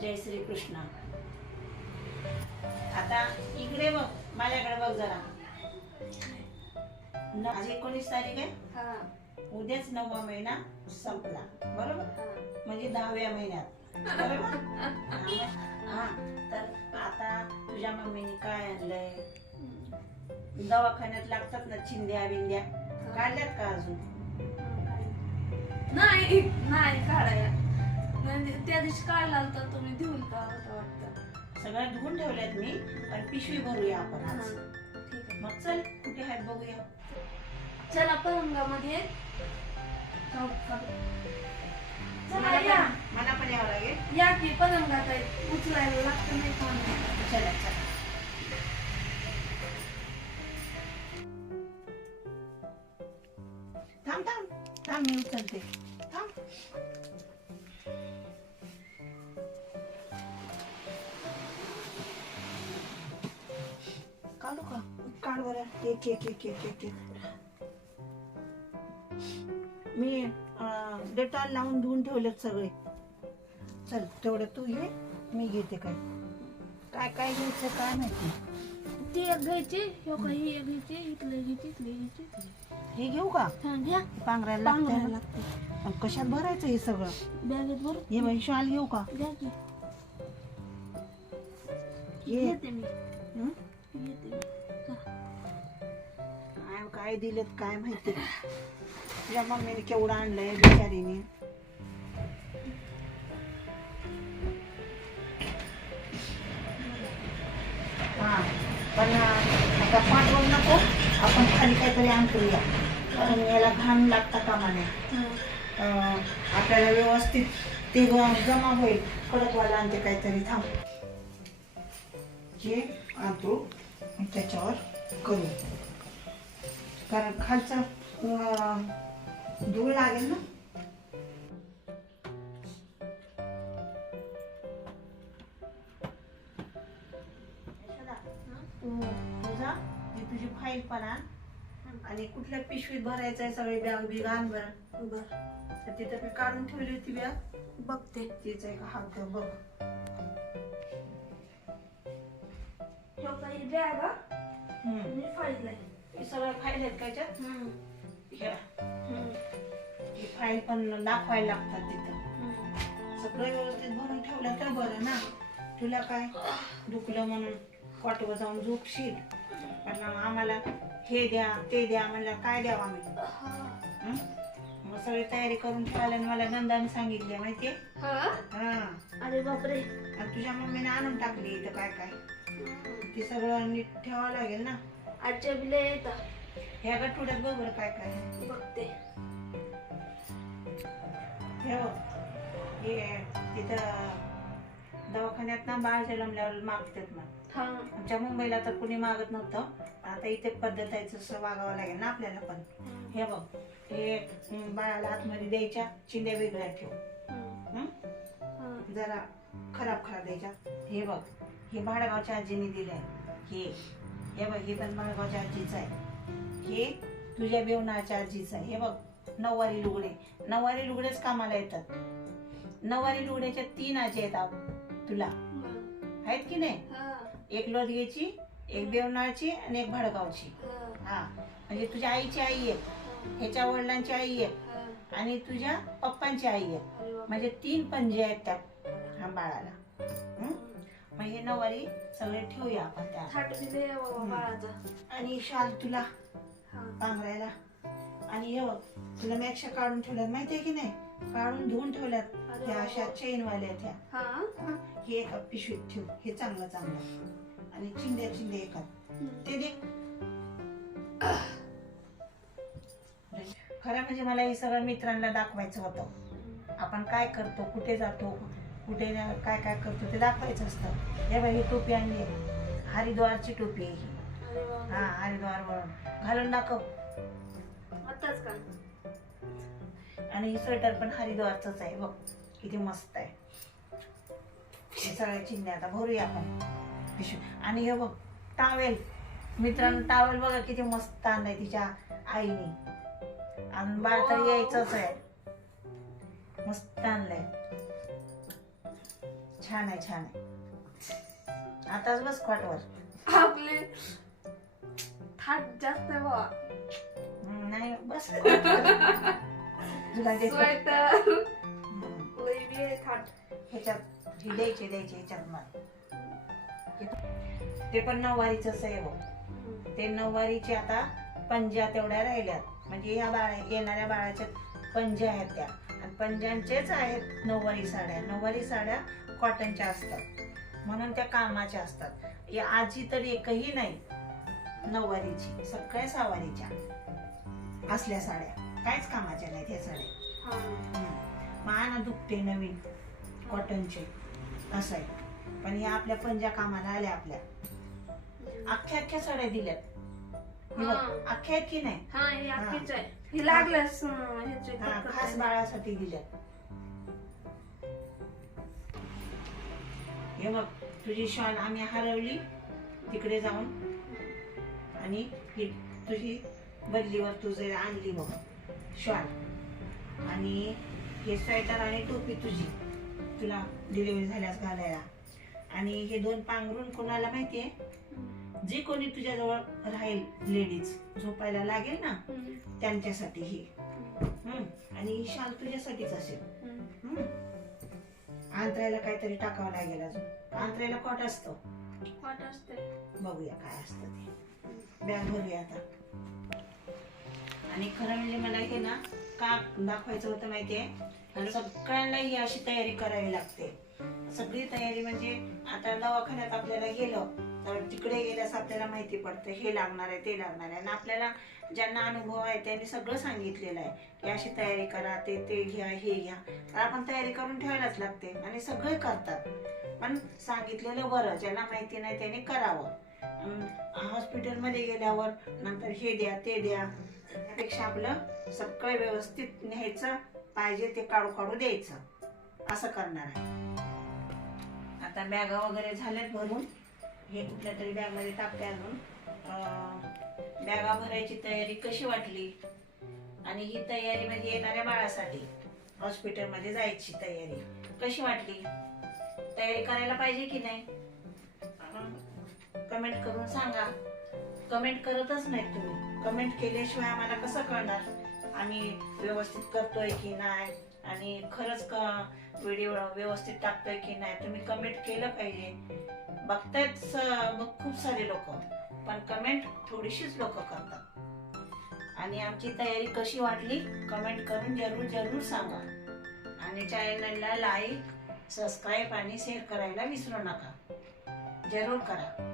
जय श्री कृष्ण आता इकडे बघ माझ्याकडे बघ जरा. आज एकोणीस तारीख आहे? हा. उद्याच नववा महिना संपला. बरोबर? म्हणजे दहाव्या महिन्यात. बरोबर? हा. तर आता तुझ्या मम्मीने काय आणलंय? दवाखान्यात लागतात ना चिंध्या बिंद्या काढल्यात का अजून? नाही नाही काढाया म्हणजे त्या दिवशी काढला होता तुम्ही देऊन का होता वाटतं. सगळ्या धुवून ठेवल्यात मी पण पिशवी भरूया आपण हा, आज ठीक आहे. मग चल कुठे आहेत बघूया. चला पलंगामध्ये. जाऊ का? चला मला या. पण- मला पण यावं लागेल. या की पलंगात आहे. उचलायला लागतं नाही का? नाही? चला चला. थांब थांब. थांब मी उचलते. काढू का? काढ बरं. एक एक एक एक एक एक. मी डेटॉल लावून धुवून ठेवलेत सगळे. चल तेवढं तू घे मी घेते काय. काय काय घ्यायचं काय माहिती? ती एक घ्यायची ह्यो का? ही एक घ्यायची इथली घ्यायची इथली घ्यायची. हे घेऊ का? घ्या. पांघरायला? लागते आणि कशात भरायचं हे सगळं? बॅगेत भर. हे बाई शाल घेऊ का? ये घेते मी. हं? घेते मी. काय काय दिलेत काय माहिती? तुझ्या मम्मीने केवढं आणलंय बिचारीने. हा पण आता पाठवू नको. आपण खाली काहीतरी आणूया कारण याला घाण लागता कामा नये हा. आपल्याला व्यवस्थित ते जमा होईल. कडकवाला आणते काहीतरी थांब. जे आणतो आणि त्याच्यावर करू कारण खालचा धूळ लागेल ना? तू तुझा? फाईल पण आण आणि कुठल्या पिशवीत भरायचं आहे सगळे बॅग बिग आण बरं. तिथं मी काढून ठेवली होती बॅग बघते तीच आहे का हा का बघ ह्यो का ही बॅग हा हम्म. आणि फाईल आहे हे सगळं फाईल आहेत का याच्यात हम्म. हे हम्म. ही फाईल पण दाखवायला लागतात तिथं हम्म. सगळं व्यवस्थित भरून ठेवलं तर बरं ना तुला काय दुखलं म्हणून कॉटवर जाऊन झोपशील पण आम्हाला हे द्या ते द्या म्हणलं काय द्यावं आम्ही हा. हं? मग सगळी तयारी करून ठेवायला आणि मला गंधाने सांगितले माहितीये? हा? हा. अरे बापरे. आणि तुझ्या मम्मीने आणून टाकली इथं काय काय. ते सगळं नीट ठेवावं लागेल ना. आजच्या बिले ह्या गठुड्यात बघ बरं काय काय. आहे. बघते. हे बघ. हे तिथं दवाखान्यात ना बाळ जन्मल्यावर मागतात ना हा. आमच्या मुंबईला तर कुणी मागत नव्हतं. आता इथे पद्धत आहे तसं वागावं लागेल ना आपल्याला पण. हे बघ हे बाळाला आतमध्ये द्यायच्या चिंध्या वेगळ्या ठेव. हं? जरा खराब खराब द्यायच्या. हे बघ हे भाडगावच्या आजीने दिलंय. हे हे बघ हे पण भाडगावच्या आजीचं आहे. हे तुझ्या बेवनाच्या आजीचं आहे. हे बघ नऊवारी लुगडे. नऊवारी लुगडेच कामाला येतात. नऊवारी लुगड्याच्या तीन आजी आहेत आप- तुला. आहेत की नाही? हा. एक लोदगेची एक बेवनाळची आणि एक भडगावची. हा. म्हणजे तुझ्या आईची आई आहे. ह्याच्या वडिलांची आई आहे. हा. आणि तुझ्या पप्पांची आई आहे. म्हणजे तीन पंजे आहेत त्या ह्या बाळाला. हं? मग हे नऊवारी सगळे ठेवूया आपण त्या बाबा. बाळाचा. आणि शाल तुला हा. पांघरायला आणि हे बघ तुला मॅक्शा काढून ठेवल्यात. माहितीये की नाही? काढून धुवून ठेवल्यात अरे त्या अशा बाबा. चेन वाल्या त्या. हा? हे? एका पिशवीत ठेव. हे चांगलं चांगलं. आणि चिंध्या चिंध्या एका ते दे. खरं म्हणजे मला हे सगळं मित्रांना दाखवायचं होतं. आपण काय करतो कुठे जातो कुठे काय काय करतो ते दाखवायचं असतं. हे बाई ही टोपी आणली आहे. हरिद्वारची टोपी आहे ही. हा हरिद्वारवरून घालून दाखव. आताच का? आणि ही स्वेटर पण हरिद्वारच आहे बघ. किती मस्त आहे. हे सगळ्या चिंध्या आता भरूया आपण. पिशवी. आणि हे बघ टावेल मित्रांनो टावेल बघा किती मस्त आणलाय तिच्या आईने. आणि बाळ तर यायचंच आहे. मस्त आणलंय. छान आहे छान आहे. आताच बस कॉटवर आपले थाट जास्त आहे बाबा नाही बस. तुला ह्याच्यात हे द्यायचे द्यायचे ह्याच्यात मला. ते पण नऊवारीच आहे हो. ते नऊवारीचे आता पंजा तेवढ्या राहिल्यात. म्हणजे ह्या बाळा येणाऱ्या बाळाच्या पंजा आहेत त्या. आणि पंजांचेच आहेत नऊवारी साड्या. नऊवारी साड्या कॉटनच्या असतात. म्हणून त्या कामाच्या असतात. या आजी तर एकही नाही नऊवारीची सगळ्या सवारीच्या असल्या साड्या. काहीच कामाच्या नाहीत ह्या साड्या. मान दुखते नवीन कॉटनचे असं आहे. पण ह्या आपल्या पंजा कामाला आल्या आपल्या. अख्ख्या अख्ख्या साड्या दिल्यात. हे बघ, हा. आहेत की नाही? हा हे अख्खीच आहे. हे लागल्यास अं, ह्याचे हा कट खास बाळासाठी दिल्यात हे बघ तुझी शॉल आम्ही हरवली तिकडे जाऊन. आणि ही तुझी बदलीवर तुझे आणली बघ शॉल आणि हे स्वेटर आणि टोपी तुझी तुला डिलिव्हरी झाल्यास घालायला. आणि हे दोन पांघरून कोणाला माहितीये. जे कोणी तुझ्याजवळ राहील लेडीज झोपायला लागेल ना. त्यांच्यासाठी ही. हम्म. आणि ही शाल तुझ्यासाठीच असेल. हम्म. आंतरायला काहीतरी टाकावं लागेल अजून. आंतरायला कॉट असतो. वाट असते. बघूया काय असतं ते. बॅग भरूया आता. आणि खरं म्हणजे मला हे ना का दाखवायचं होतं माहितीये? सगळ्यांना ही अशी तयारी करावी लागते. सगळी तयारी म्हणजे आता दवाखान्यात आपल्याला गेलं तर तिकडे गेल्यास आपल्याला माहिती पडतं हे लागणार आहे ते लागणार आहे. आणि आपल्याला ज्यांना अनुभव आहे त्यांनी सगळं सांगितलेलं आहे की अशी तयारी करा ते ते घ्या हे घ्या. तर आपण तयारी करून ठेवायलाच लागते आणि सगळे करतात. पण सांगितलेलं बरं ज्यांना माहिती नाही त्यांनी करावं. हॉस्पिटलमध्ये गेल्यावर नंतर हे द्या ते द्या. त्यापेक्षा आपलं सगळं व्यवस्थित न्यायचं पाहिजे ते काढू काढू द्यायचं. असं करणार आहे. आता बॅगा वगैरे झाल्यात भरून. हे कुठल्या तरी बॅगमध्ये टाकते अजून. बॅगा भरायची तयारी कशी वाटली? आणि ही तयारी म्हणजे येणाऱ्या बाळासाठी हॉस्पिटलमध्ये जायची तयारी. कशी वाटली? तयारी करायला पाहिजे की नाही? कमेंट करून सांगा. कमेंट करतच नाही तुम्ही. कमेंट केल्याशिवाय आम्हाला कसं कळणार? आम्ही व्यवस्थित करतोय की नाही? आणि खरंच का व्हिडिओ व्यवस्थित टाकतोय की नाही तुम्ही कमेंट केलं पाहिजे. बघतायत मग खूप सारे लोक पण कमेंट थोडीशीच लोक करतात. आणि आमची तयारी कशी वाटली कमेंट करून जरूर जरूर सांगा. आणि चॅनलला लाईक सबस्क्राईब आणि शेअर करायला विसरू नका. जरूर करा.